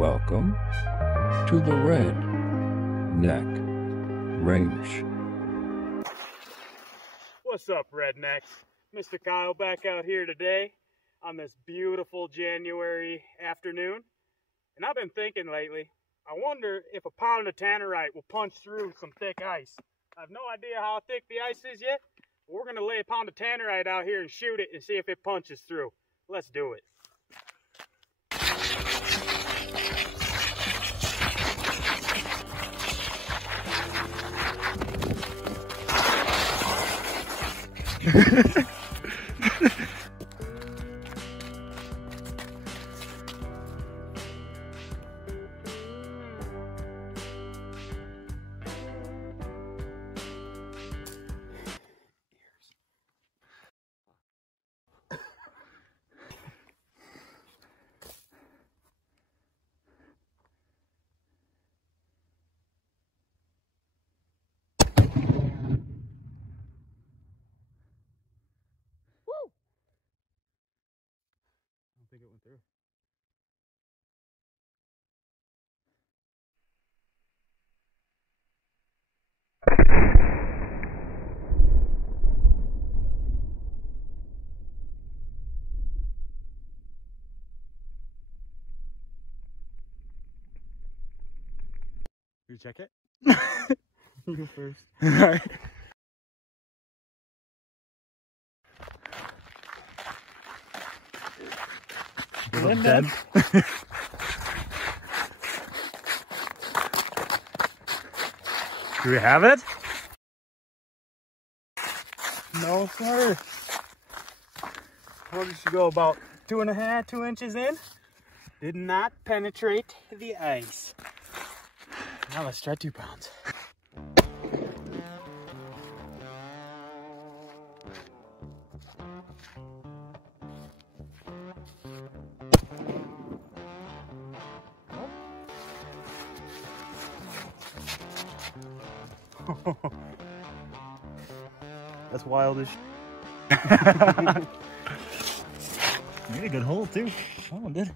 Welcome to the Red Neck Range. What's up, rednecks? Mr. Kyle back out here today on this beautiful January afternoon. And I've been thinking lately, I wonder if a pound of Tannerite will punch through some thick ice. I have no idea how thick the ice is yet, but we're going to lay a pound of Tannerite out here and shoot it and see if it punches through. Let's do it. I think it went through. You check it? You go first. Alright. Dead. Do we have it? No, sir. Where did she go? About 2 inches in. Did not penetrate the ice. Now let's try 2 pounds. That's wildish. Made a good hole too. That one did.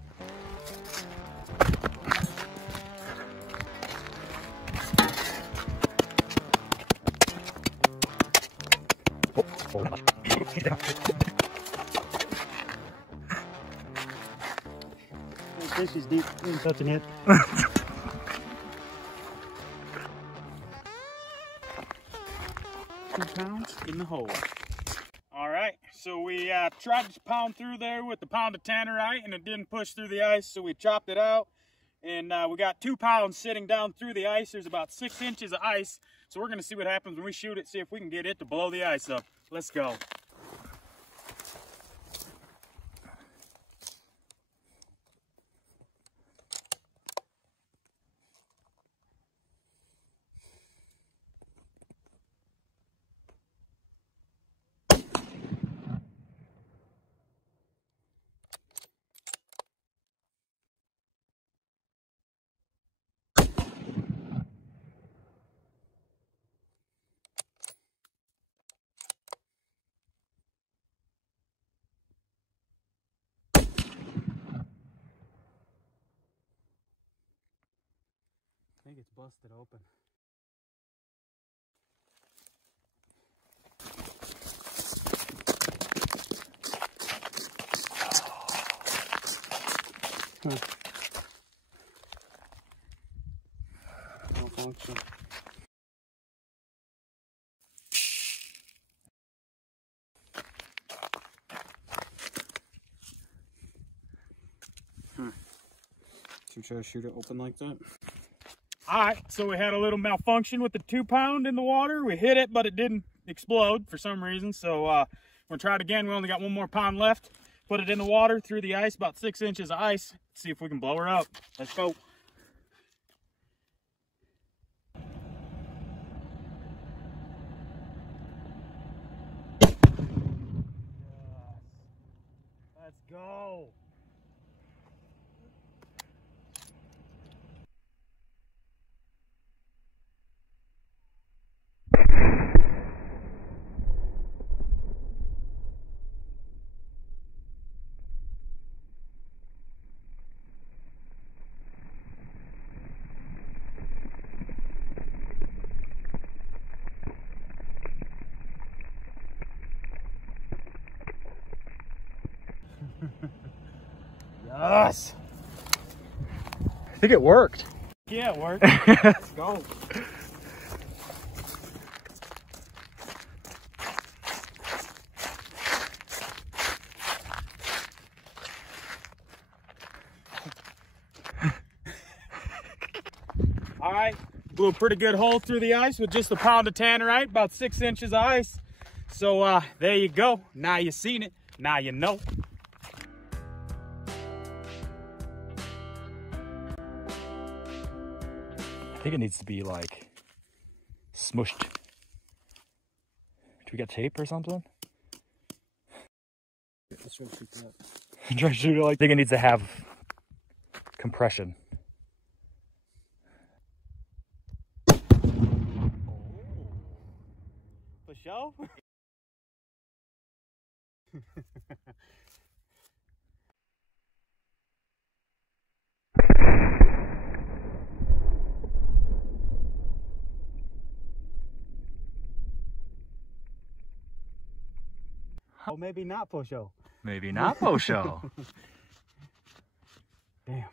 This fish is deep. We ain't touching it. 2 pounds in the hole. All right, so we tried to pound through there with the pound of Tannerite and it didn't push through the ice, so we chopped it out. And we got 2 pounds sitting down through the ice. There's about 6 inches of ice. So we're gonna see what happens when we shoot it, see if we can get it to blow the ice up. Let's go. I think it's busted open. Malfunction. Should we try to shoot it open like that? Alright, so we had a little malfunction with the 2 pound in the water. We hit it, but it didn't explode for some reason. So we're gonna try it again. We only got 1 more pound left. Put it in the water through the ice, about 6 inches of ice. See if we can blow her up. Let's go. Let's go. Yes. I think it worked. Yeah, it worked. Let's go. All right, blew a pretty good hole through the ice with just a pound of Tannerite, about 6 inches of ice. So there you go. Now you seen it. Now you know. I think it needs to be like smushed. Do we get tape or something? Let's try to shoot that. Try to shoot it like. I think it needs to have compression. For show? Oh, maybe not for show. Maybe not for show. Damn.